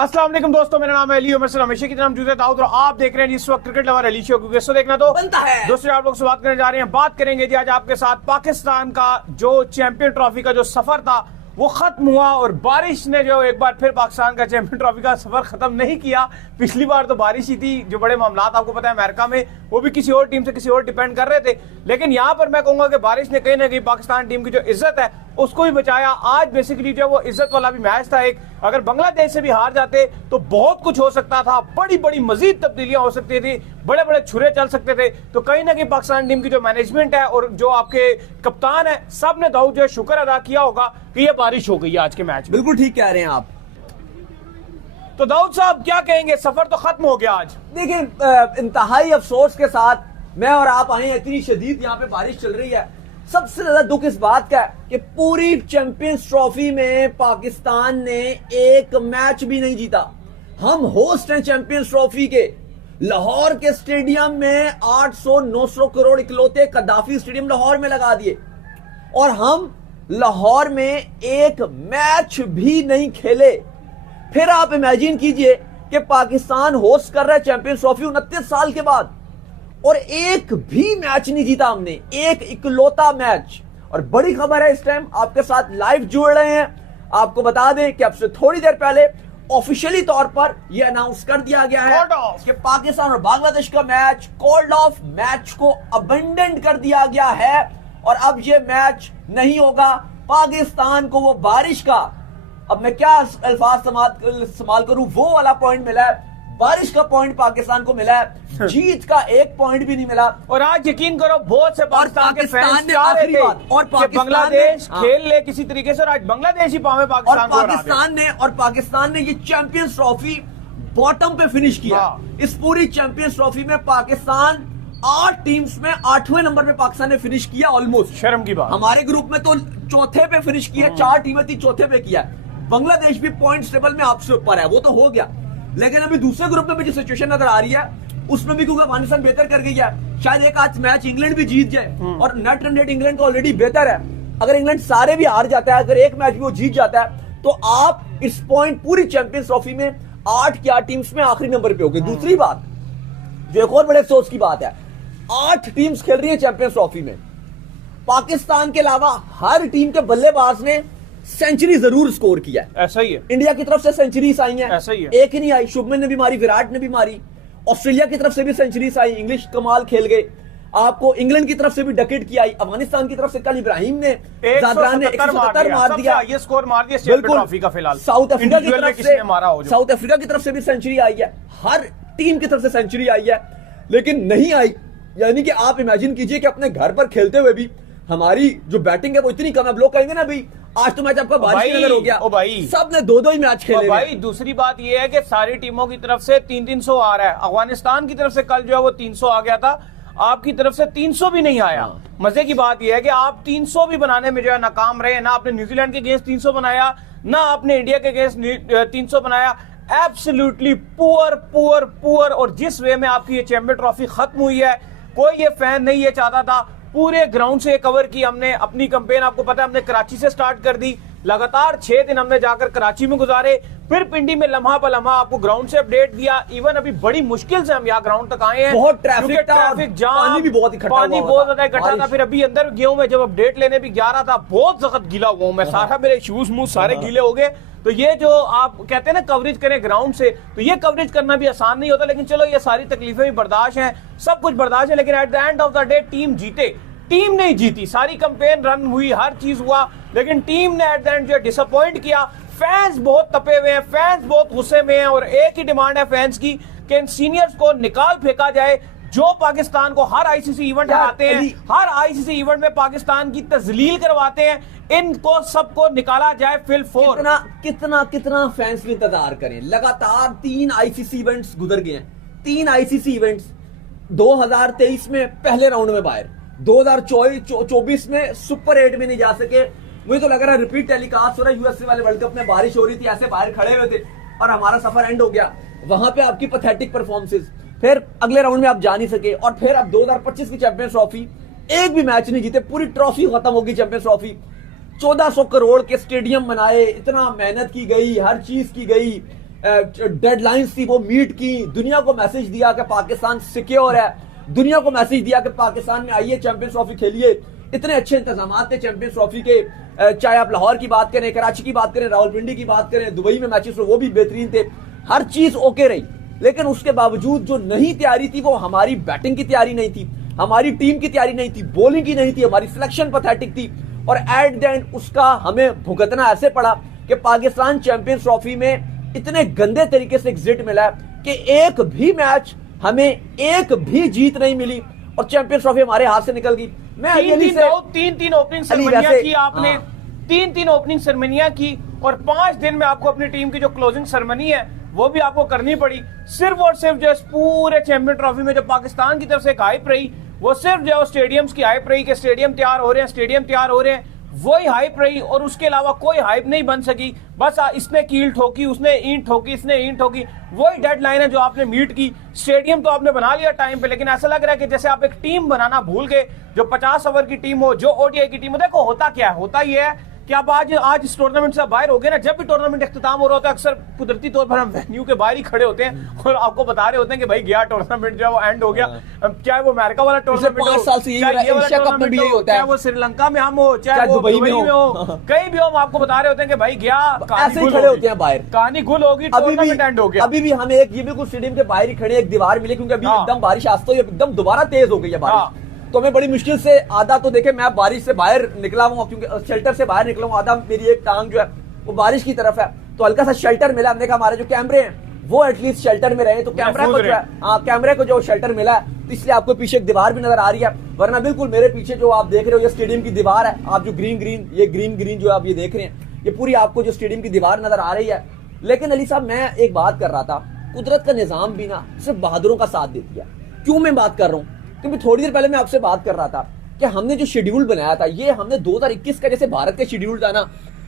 अस्सलाम वालेकुम दोस्तों, मेरा नाम है अली और मैं हमेशा की तरह मौजूद है दाऊद और आप देख रहे हैं इस वक्त क्रिकेट लवर अली शो, क्योंकि इसको देखना तो बनता है। दोस्तों आप लोग से बात करने जा रहे हैं, बात करेंगे जी आज आपके साथ पाकिस्तान का जो चैंपियन ट्रॉफी का जो सफर था वो खत्म हुआ और बारिश ने जो एक बार फिर पाकिस्तान का चैंपियन ट्रॉफी का सफर खत्म नहीं किया। पिछली बार तो बारिश ही थी, जो बड़े मामला आपको पता है अमेरिका में वो भी किसी और टीम से किसी और डिपेंड कर रहे थे, लेकिन यहाँ पर मैं कहूंगा कि बारिश ने कहीं ना कहीं पाकिस्तान टीम की जो इज्जत है उसको भी बचाया। आज बेसिकली जो वो इज्जत वाला भी मैच था एक, अगर बांग्लादेश से भी हार जाते तो बहुत कुछ हो सकता था, बड़ी बड़ी मजीद तब्दीलियां हो सकती थी, बड़े बड़े छुरे चल सकते थे। तो कहीं ना कहीं पाकिस्तान टीम की जो मैनेजमेंट है और जो आपके कप्तान है, सब ने दाऊद जो है शुक्र अदा किया होगा कि ये बारिश हो गई आज के मैच में। बिल्कुल ठीक कह रहे हैं आप। तो दाऊद साहब क्या कहेंगे, सफर तो खत्म हो गया आज। देखिए, इंतहाई अफसोस के साथ मैं और आप आए हैं, इतनी शदीद यहाँ पे बारिश चल रही है। सबसे ज्यादा दुख इस बात का है कि पूरी चैंपियंस ट्रॉफी में पाकिस्तान ने एक मैच भी नहीं जीता। हम होस्ट हैं चैंपियंस ट्रॉफी के। लाहौर के स्टेडियम में 800-900 करोड़ इकलौते कद्दाफी स्टेडियम लाहौर में लगा दिए और हम लाहौर में एक मैच भी नहीं खेले। फिर आप इमेजिन कीजिए कि पाकिस्तान होस्ट कर रहा है चैंपियंस ट्रॉफी 29 साल के बाद और एक भी मैच नहीं जीता हमने, एक इकलौता मैच। और बड़ी खबर है, इस टाइम आपके साथ लाइव जुड़ रहे हैं। आपको बता दें कि अब से थोड़ी देर पहले ऑफिशियली तौर पर यह अनाउंस कर दिया गया है कि पाकिस्तान और बांग्लादेश का मैच कॉल्ड ऑफ, मैच को अबंडन कर दिया गया है और अब यह मैच नहीं होगा। पाकिस्तान को वो बारिश का, अब मैं क्या अल्फाज इस्तेमाल करूं, वो वाला पॉइंट मिला है, बारिश का पॉइंट पाकिस्तान को मिला है, जीत का एक पॉइंट भी नहीं मिला। और आज यकीन करो बहुत से पाकिस्तान के फैंस ने चाह रहे आखिरी थे बात और कि बांग्लादेश खेल ले किसी तरीके से, और आज बांग्लादेश ही पावे पाकिस्तान को। पाकिस्तान ने ये चैंपियंस ट्रॉफी बॉटम पे फिनिश किया। इस पूरी चैंपियंस ट्रॉफी में पाकिस्तान 8 टीम्स में 8वें नंबर पे पाकिस्तान ने फिनिश किया। ऑलमोस्ट शर्म की बात। हमारे ग्रुप में तो चौथे पे फिनिश किया, 4 टीमें थी, चौथे पे किया। बांग्लादेश भी पॉइंट्स टेबल में आपसे ऊपर है, वो तो हो गया, लेकिन अभी दूसरे ग्रुप में भी जो सिचुएशन नजर आ रही है उसमें भी क्योंकि अफगानिस्तान बेहतर कर गई है, शायद एक आज मैच इंग्लैंड भी जीत जाए और नेट रन रेट इंग्लैंड का ऑलरेडी बेहतर है। अगर इंग्लैंड सारे भी हार जाता है, अगर एक मैच भी वो जीत जाता है, तो आप इस पॉइंट पूरी चैंपियंस ट्रॉफी में 8 की 8 टीम्स में आखिरी नंबर पे हो गए। दूसरी बात जो एक और बड़े अफसोस की बात है, 8 टीम्स खेल रही है चैंपियंस ट्रॉफी में, पाकिस्तान के अलावा हर टीम के बल्लेबाज ने सेंचुरी जरूर स्कोर किया है। ऐसा ही है, इंडिया की तरफ से सेंचुरीज आई हैं, ऐसा ही है, एक ही नहीं आई, शुभमन ने भी मारी, विराट ने भी मारी। ऑस्ट्रेलिया की तरफ से भी सेंचुरीज आई, इंग्लिश कमाल खेल गए। आपको इंग्लैंड की तरफ से भी डकेट की आई, अफगानिस्तान की तरफ से कल इब्राहिम ने, जादरान ने 177 मार दिया, ये स्कोर मार दिया चैंपियन ट्रॉफी का। फिलहाल साउथ अफ्रीका की तरफ से मारा हो, साउथ अफ्रीका की तरफ से भी सेंचुरी आई है, हर टीम की तरफ से सेंचुरी आई है, लेकिन नहीं आई। यानी कि आप इमेजिन कीजिए कि अपने घर पर खेलते हुए भी हमारी जो बैटिंग है वो इतनी कम है। लोग कहेंगे ना भाई आज तो मैच आपका बारिश के नजर हो गया, ओ भाई सब ने 2-2 ही मैच खेले। भाई दूसरी बात ये है कि सारी टीमों की तरफ से 300 आ रहा है। अफगानिस्तान की तरफ से कल जो है वो 300 आ गया था, आपकी तरफ से 300 भी नहीं आया। मजे की बात यह है कि आप 300 भी बनाने में जो है नाकाम रहे। ना आपने न्यूजीलैंड के अगेंस्ट 300 बनाया, ना आपने इंडिया के अगेंस्ट 300 बनाया। Absolutely poor poor poor. और जिस वे में आपकी ये चैंपियन ट्रॉफी खत्म हुई है, कोई ये फैन नहीं ये चाहता था। पूरे ग्राउंड से कवर की हमने अपनी कैंपेन, आपको पता है हमने कराची से स्टार्ट कर दी, लगातार 6 दिन हमने जाकर कराची में गुजारे, फिर पिंडी में लम्हा पर लम्हा आपको ग्राउंड से अपडेट दिया। इवन अभी बड़ी मुश्किल से हम यहाँ ग्राउंड तक आए हैं, बहुत ट्रैफिक जाम, पानी भी बहुत इकट्ठा, पानी बहुत ज्यादा इकट्ठा था। फिर अभी अंदर गया हूं मैं, जब अपडेट लेने भी जा रहा था बहुत सख्त गीला हुआ हूं मैं, सारा मेरे शूज मुंह सारे गीले हो गए। तो ये जो आप कहते हैं ना कवरेज करें ग्राउंड से, तो ये कवरेज करना भी आसान नहीं होता, लेकिन चलो ये सारी तकलीफें भी बर्दाश्त हैं, सब कुछ बर्दाश्त है। लेकिन at the end of the day team जीते, टीम नहीं जीती, सारी कैंपेन रन हुई, हर चीज हुआ, लेकिन टीम ने एट द एंड जो डिसअपॉइंट किया। फैंस बहुत तपे हुए हैं, फैंस बहुत गुस्से में हैं और एक ही डिमांड है फैंस की कि इन सीनियर्स को निकाल फेंका जाए जो पाकिस्तान को हर आईसीसी इवेंट हराते हैं, हर आईसीसी इवेंट में पाकिस्तान की तजलील करवाते हैं, इनको सबको निकाला जाए फिल फोर। कितना फैंस भी इंतजार करें। लगातार 3 आईसीसी इवेंट्स गुजर गए हैं, 3 आईसीसी इवेंट्स। 2023 में पहले राउंड में बाहर, 2024 में सुपर 8 में नहीं जा सके। मुझे तो लग रहा है रिपीट टेलीकास्ट हो रहा है, यूएसए वाले वर्ल्ड कप में बारिश हो रही थी, ऐसे बाहर खड़े हुए थे और हमारा सफर एंड हो गया। वहां पे आपकी पैथेटिक परफॉर्मेंसेस, फिर अगले राउंड में आप जा नहीं सके और फिर अब 2025 की चैंपियंस ट्रॉफी एक भी मैच नहीं जीते, पूरी ट्रॉफी खत्म होगी चैंपियंस ट्रॉफी। 1400 करोड़ के स्टेडियम बनाए, इतना मेहनत की गई, हर चीज की गई, डेडलाइंस थी वो मीट की, दुनिया को मैसेज दिया कि पाकिस्तान सिक्योर है, दुनिया को मैसेज दिया कि पाकिस्तान में आइए चैंपियंस ट्रॉफी खेलिए। इतने अच्छे इंतजाम थे चैंपियंस ट्रॉफी के, चाहे आप लाहौर की बात करें, कराची की बात करें, रावलपिंडी की बात करें, दुबई में मैचेस वो भी बेहतरीन थे, हर चीज ओके रही। लेकिन उसके बावजूद जो नहीं तैयारी थी वो हमारी बैटिंग की तैयारी नहीं थी, हमारी टीम की तैयारी नहीं थी, बॉलिंग की नहीं थी, हमारी सिलेक्शन पैथेटिक थी। और एट द एंड उसका हमें भुगतना ऐसे पड़ा कि पाकिस्तान चैंपियंस ट्रॉफी में इतने गंदे तरीके से एग्जिट मिला कि एक भी मैच हमें एक भी जीत नहीं मिली और चैंपियंस ट्रॉफी हमारे हाथ से निकल गई। मैं तीन ओपनिंग सेरेमनियां की आपने, तीन ओपनिंग सेरेमनियां की और 5 दिन में आपको अपनी टीम की जो क्लोजिंग सेरेमनी है वो भी आपको करनी पड़ी। सिर्फ और सिर्फ जो पूरे चैंपियन ट्रॉफी में जो पाकिस्तान की तरफ से एक हाइप रही वो सिर्फ जो स्टेडियम्स की हाइप रही कि स्टेडियम तैयार हो रहे हैं, स्टेडियम तैयार हो रहे हैं, वही हाइप रही और उसके अलावा कोई हाइप नहीं बन सकी। बस इसने कील ठोकी, उसने ईंट ठोकी, इसने ईंट ठोकी, वही डेडलाइन है जो आपने मीट की। स्टेडियम तो आपने बना लिया टाइम पे, लेकिन ऐसा लग रहा है कि जैसे आप एक टीम बनाना भूल गए, जो 50 ओवर की टीम हो, जो ओडीआई की टीम हो। देखो होता क्या है, होता ये है कि आप आज इस टूर्नामेंट से बाहर हो गए ना, जब भी टूर्नामेंट इख्तिताम हो रहा होता है अक्सर कुदरती तौर पर हम वेन्यू के बाहर ही खड़े होते हैं और आपको बता रहे होते हैं कि भाई गया टूर्नामेंट जो है वो एंड हो गया। चाहे वो अमेरिका वाला टूर्नामेंट हो, चाहे वो श्रीलंका में हम हो, चाहे वो दुबई में हो, कहीं भी हो, हम आपको बता रहे होते हैं कि भाई गया, ऐसे ही खड़े होते हैं बाहर, कहानी गुल होगी, टूर्नामेंट एंड हो गया। अभी भी हम एक ये बिल्कुल स्टेडियम के बाहर ही खड़े, एक दीवार मिले क्योंकि अभी एकदम बारिश आस्ता एकदम दोबारा तेज हो गई है बारिश। तो हमें बड़ी मुश्किल से आधा तो देखे मैं बारिश से बाहर निकला हूं क्योंकि शेल्टर से बाहर निकला हूं, आधा मेरी एक टांग जो है वो बारिश की तरफ है, तो हल्का सा शेल्टर मिला। हमने कहा हमारे जो कैमरे हैं वो एटलीस्ट शेल्टर में रहे, तो कैमरा को जो है कैमरे को जो शेल्टर मिला है, तो इसलिए आपको पीछे एक दीवार भी नजर आ रही है। वरना बिल्कुल मेरे पीछे जो आप देख रहे हो ये स्टेडियम की दीवार है, आप जो ग्रीन जो आप ये देख रहे हैं, ये पूरी आपको जो स्टेडियम की दीवार नजर आ रही है। लेकिन अली साहब मैं एक बात कर रहा था, कुदरत का निजाम भी ना सिर्फ बहादुरों का साथ देती है। क्यों मैं बात कर रहा हूँ, क्योंकि थोड़ी देर पहले मैं आपसे बात कर रहा था कि हमने जो शेड्यूल बनाया था, ये हमने 2021 का जैसे भारत का शेड्यूल था ना,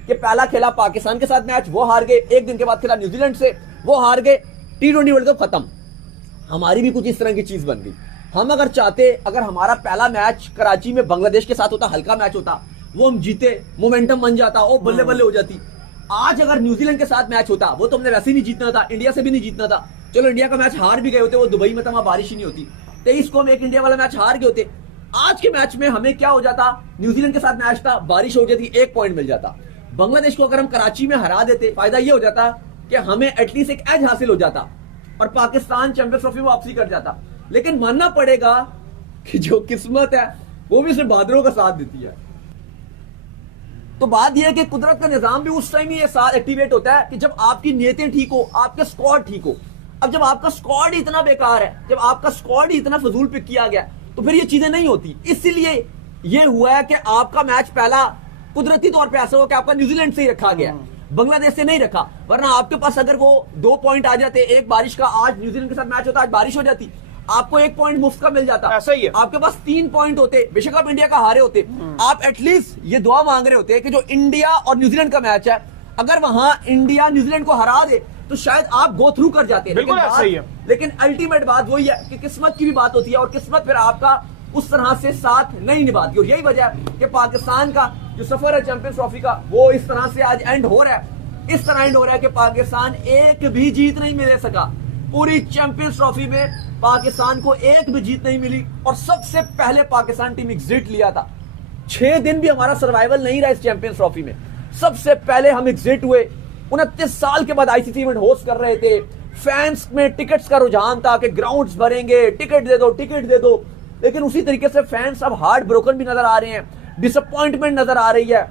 कि पहला खेला पाकिस्तान के साथ मैच, वो हार गए, एक दिन के बाद खेला न्यूजीलैंड से, वो हार गए, T20 वर्ल्ड कप खत्म। हमारी भी कुछ इस तरह की चीज बन गई। हम अगर चाहते, अगर हमारा पहला मैच कराची में बांग्लादेश के साथ होता, हल्का मैच होता, वो हम जीते, मोमेंटम बन जाता, ओ बल्ले बल्ले हो जाती। आज अगर न्यूजीलैंड के साथ मैच होता, वो तो हमने वैसे ही नहीं जीतना था, इंडिया से भी नहीं जीतना था, चलो इंडिया का मैच हार भी गए होते, वो दुबई में था, वहां बारिश ही नहीं होती, 23 को हम एक इंडिया वाला मैच हार गए होते। आज के मैच में हमें क्या हो जाता, न्यूजीलैंड के साथ मैच था, बारिश हो जाती, 1 पॉइंट मिल जाता। बांग्लादेश को अगर हम कराची में हरा देते, फायदा ये हो जाता कि हमें एटलीस्ट एक एज हासिल हो जाता और पाकिस्तान चैंपियंस ट्रॉफी में वापसी कर जाता। लेकिन मानना पड़ेगा कि जो किस्मत है वो भी सिर्फ बहादुरों का साथ देती है। तो बात यह है कि कुदरत का निजाम भी उस टाइम ही ये साथ एक्टिवेट होता है कि जब आपकी नीयतें ठीक हो, आपके स्क्वाड ठीक हो। अब जब आपका स्क्वाड ही इतना बेकार है, जब आपका स्क्वाड ही इतना फजूल पिक किया गया, तो फिर ये चीजें नहीं होती। इसीलिए ये हुआ है कि आपका मैच पहला कुदरती तौर पे ऐसा हो कि आपका न्यूजीलैंड से ही रखा गया, बांग्लादेश से नहीं रखा। वरना आपके पास अगर वो 2 पॉइंट आ जाते, एक बारिश का, आज न्यूजीलैंड के साथ मैच होता, आज बारिश हो जाती, आपको 1 पॉइंट मुफ्त का मिल जाता। ऐसा ही है। आपके पास 3 पॉइंट होते, बेशक आप इंडिया का हारे होते, आप एटलीस्ट ये दुआ मांग रहे होते कि जो इंडिया और न्यूजीलैंड का मैच है, अगर वहां इंडिया न्यूजीलैंड को हरा दे तो शायद आप गो थ्रू कर जाते हैं। बिल्कुल ऐसा ही है। लेकिन अल्टीमेट बात वही है कि किस्मत की भी बात होती है और किस्मत फिर आपका उस तरह से साथ नहीं निभाती। और यही वजह है कि पाकिस्तान का जो सफर है चैंपियंस ट्रॉफी का, वो इस तरह से आज एंड हो रहा है। इस तरह एंड हो रहा है कि पाकिस्तान एक भी जीत नहीं मिल सका। पूरी चैंपियंस ट्रॉफी में पाकिस्तान को एक भी जीत नहीं मिली और सबसे पहले पाकिस्तान टीम एग्जिट लिया था। 6 दिन भी हमारा सर्वाइवल नहीं रहा इस चैंपियंस ट्रॉफी में, सबसे पहले हम एग्जिट हुए। 29 साल के बाद आईसीसी इवेंट होस्ट कर रहे थे, फैंस में टिकट्स का रुझान था कि ग्राउंड्स भरेंगे, टिकट दे दो, टिकट दे दो। लेकिन उसी तरीके से फैंस अब हार्ट ब्रोकन भी नजर आ रहे हैं, डिसअपॉइंटमेंट नजर आ रही है।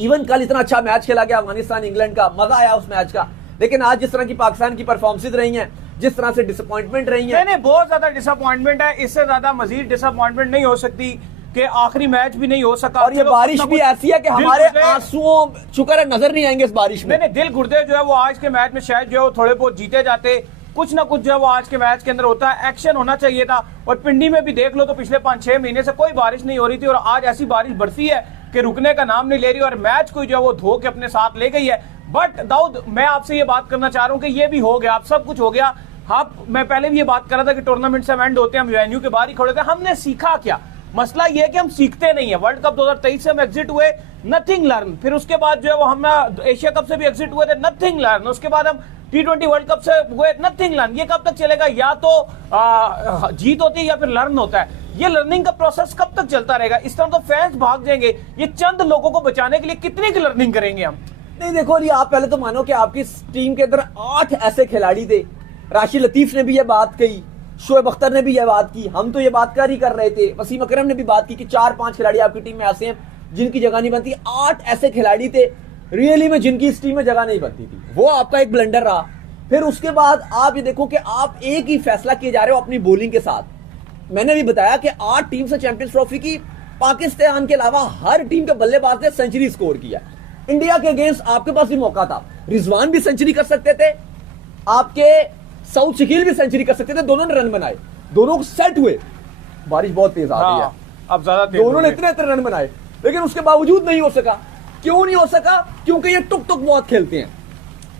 इवन कल इतना अच्छा मैच खेला गया अफगानिस्तान इंग्लैंड का, मजा आया उस मैच का, लेकिन आज जिस तरह की पाकिस्तान की परफॉर्मेंसेज रही हैं, जिस तरह से डिसअपॉइंटमेंट रही है, नहीं बहुत ज्यादा डिसअपॉइंटमेंट है। इससे ज्यादा मजीद डिसअपॉइंटमेंट नहीं हो सकती कि आखिरी मैच भी नहीं हो सका। और ये बारिश भी ऐसी है कि हमारे आंसुओं शुक्र है नजर नहीं आएंगे इस बारिश में। नहीं दिल गुर्दे जो है वो आज के मैच में शायद जो है थोड़े बहुत जीते जाते, कुछ ना कुछ जो है वो आज के मैच के अंदर होता है। एक्शन होना चाहिए था। और पिंडी में भी देख लो तो पिछले 5-6 महीने से कोई बारिश नहीं हो रही थी और आज ऐसी बारिश बरसी है कि रुकने का नाम नहीं ले रही और मैच को जो है वो धो के अपने साथ ले गई है। बट दाऊद, मैं आपसे ये बात करना चाह रहा हूँ कि ये भी हो गया, अब सब कुछ हो गया। मैं पहले भी ये बात कर रहा था कि टूर्नामेंट से एंड होते हैं, हम वेन्यू के बाहर ही खड़े थे। हमने सीखा क्या? मसला ये है कि हम सीखते नहीं है। वर्ल्ड कप 2023 से हम एग्जिट हुए, नथिंग लर्न। फिर उसके बाद जो है वो हम एशिया कप से भी एग्जिट हुए थे, नथिंग लर्न। उसके बाद हम T20 वर्ल्ड कप से हुए नथिंग लर्न। ये कब तक चलेगा? या तो जीत होती है या फिर लर्न होता है। ये लर्निंग का प्रोसेस कब तक चलता रहेगा? इस तरह तो फैंस भाग जाएंगे। ये चंद लोगों को बचाने के लिए कितनी की लर्निंग करेंगे हम? नहीं देखो जी, आप पहले तो मानो कि आपकी टीम के अंदर 8 ऐसे खिलाड़ी थे। राशिद लतीफ ने भी ये बात कही, शोएब अख्तर ने भी ये बात की, हम तो ये बात कर ही कर रहे थे, वसीम अकरम ने भी बात की कि 4-5 खिलाड़ी आपकी टीम में ऐसे हैं जिनकी जगह नहीं बनती। 8 ऐसे खिलाड़ी थे रियली में जिनकी इस टीम में जगह नहीं बनती थी। वो आपका एक ब्लंडर रहा। फिर उसके बाद आप ये देखो कि आप एक ही फैसला किए जा रहे हो अपनी बॉलिंग के साथ। मैंने भी बताया कि 8 टीम से चैंपियंस ट्रॉफी की पाकिस्तान के अलावा हर टीम के बल्लेबाज ने सेंचुरी स्कोर किया। इंडिया के अगेंस्ट आपके पास भी मौका था, रिजवान भी सेंचुरी कर सकते थे, आपके साउथ शकील भी सेंचुरी कर सकते थे। दोनों ने रन बनाए, दोनों सेट हुए। बारिश बहुत तेज आ रही है, अब ज्यादा तेज दोनों ने इतने रन बनाए, लेकिन उसके बावजूद नहीं हो सका। क्यों नहीं हो सका? क्योंकि ये टुक टुक बहुत खेलते हैं।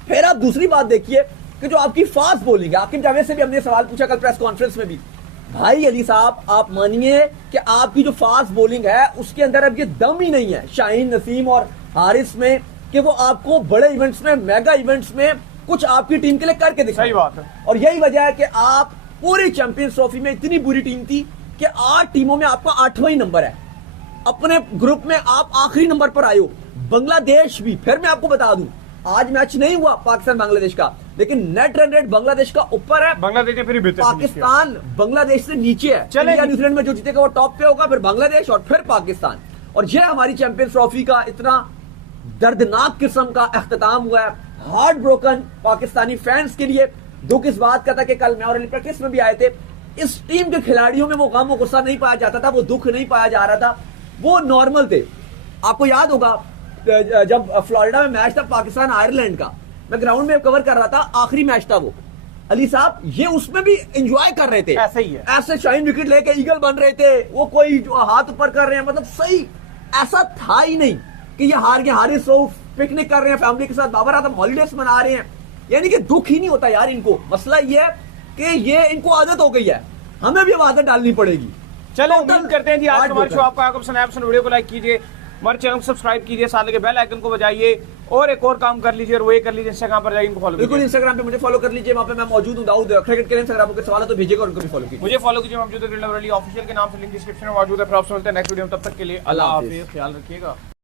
फिर आप दूसरी बात देखिए कि जो आपकी फास्ट बॉलिंग है, आकिब जावेद से भी हमने सवाल पूछा कल प्रेस कॉन्फ्रेंस में भी, भाई अली साहब आप मानिए कि आपकी जो फास्ट बॉलिंग है उसके अंदर अब ये दम ही नहीं है शाहीन, नसीम और हारिस में कि वो आपको बड़े इवेंट्स में, मेगा इवेंट्स में कुछ आपकी टीम के लिए करके दिखाएं। सही बात है। और यही वजह है कि आप पूरी चैंपियंस ट्रॉफी में इतनी बुरी टीम थी कि 8 टीमों में आपका 8वां ही नंबर है। अपने ग्रुप में आप आखिरी नंबर पर आए हो। बांग्लादेश भी, फिर मैं आपको बता दूं, आज मैच नहीं हुआ पाकिस्तान बांग्लादेश का, लेकिन नेट रन रेट बांग्लादेश का ऊपर है, बांग्लादेश ने फिर बेहतर पाकिस्तान बांग्लादेश से नीचे है। इंडिया न्यूजीलैंड में जो जीतेगा वो टॉप पे होगा, फिर बांग्लादेश और फिर पाकिस्तान। और यह हमारी चैंपियंस ट्रॉफी का इतना दर्दनाक किस्म का अख्ताम हुआ है, हार्ट ब्रोकन पाकिस्तानी फैंस के लिए। दुख इस बात का था कि कल मैं और अली प्रैक्टिस में भी आए थे, इस टीम के खिलाड़ियों में वो गम और गुस्सा नहीं पाया जाता था, वो दुख नहीं पाया जा रहा था, वो नॉर्मल थे। आपको याद होगा जब फ्लोरिडा में मैच था पाकिस्तान आयरलैंड का, मैं ग्राउंड में कवर कर रहा था, आखिरी मैच था वो। अली साहब ये उसमें भी एंजॉय कर रहे थे, ऐसे ही है, ऐसे शाइन विकेट लेके ईगल बन रहे थे, वो कोई जो हाथ ऊपर कर रहे हैं, मतलब सही ऐसा था ही नहीं कि ये हार गए। हारिस रऊफ पिकनिक कर रहे हैं फैमिली के साथ, बाबर आजम हॉलीडेज मना रहे हैं, यानी कि दुख ही नहीं होता यार इनको। मसला ये है कि ये इनको आदत हो गई है, हमें भी अब आदत डालनी पड़ेगी। चलो उम्मीद करते हैं जी आज हमारे शो आपको पसंद आया। वीडियो को लाइक कीजिए, हमारे चैनल को सब्सक्राइब कीजिए, साथ के बेल आइकन को बजाइए और एक और काम कर लीजिए और वो ये कर लीजिए, इंस्टाग्राम पर जाइए इनको फॉलो कीजिए। बिल्कुल इंस्टाग्राम पे मुझे फॉलो कर लीजिए, वहां पे मैं मौजूद हूं, दाऊद क्रिकेट के इंस्टाग्राम पे सवाल है तो भेजिएगा और उनको भी फॉलो कीजिए। मुझे फॉलो कीजिए, मौजूद है ऑफिशियल के नाम से, लिंक डिस्क्रिप्शन में मौजूद है। फिर आपसे मिलते हैं नेक्स्ट वीडियो में, तब तक के लिए अल्लाह हाफिज़, ख्याल रखिएगा।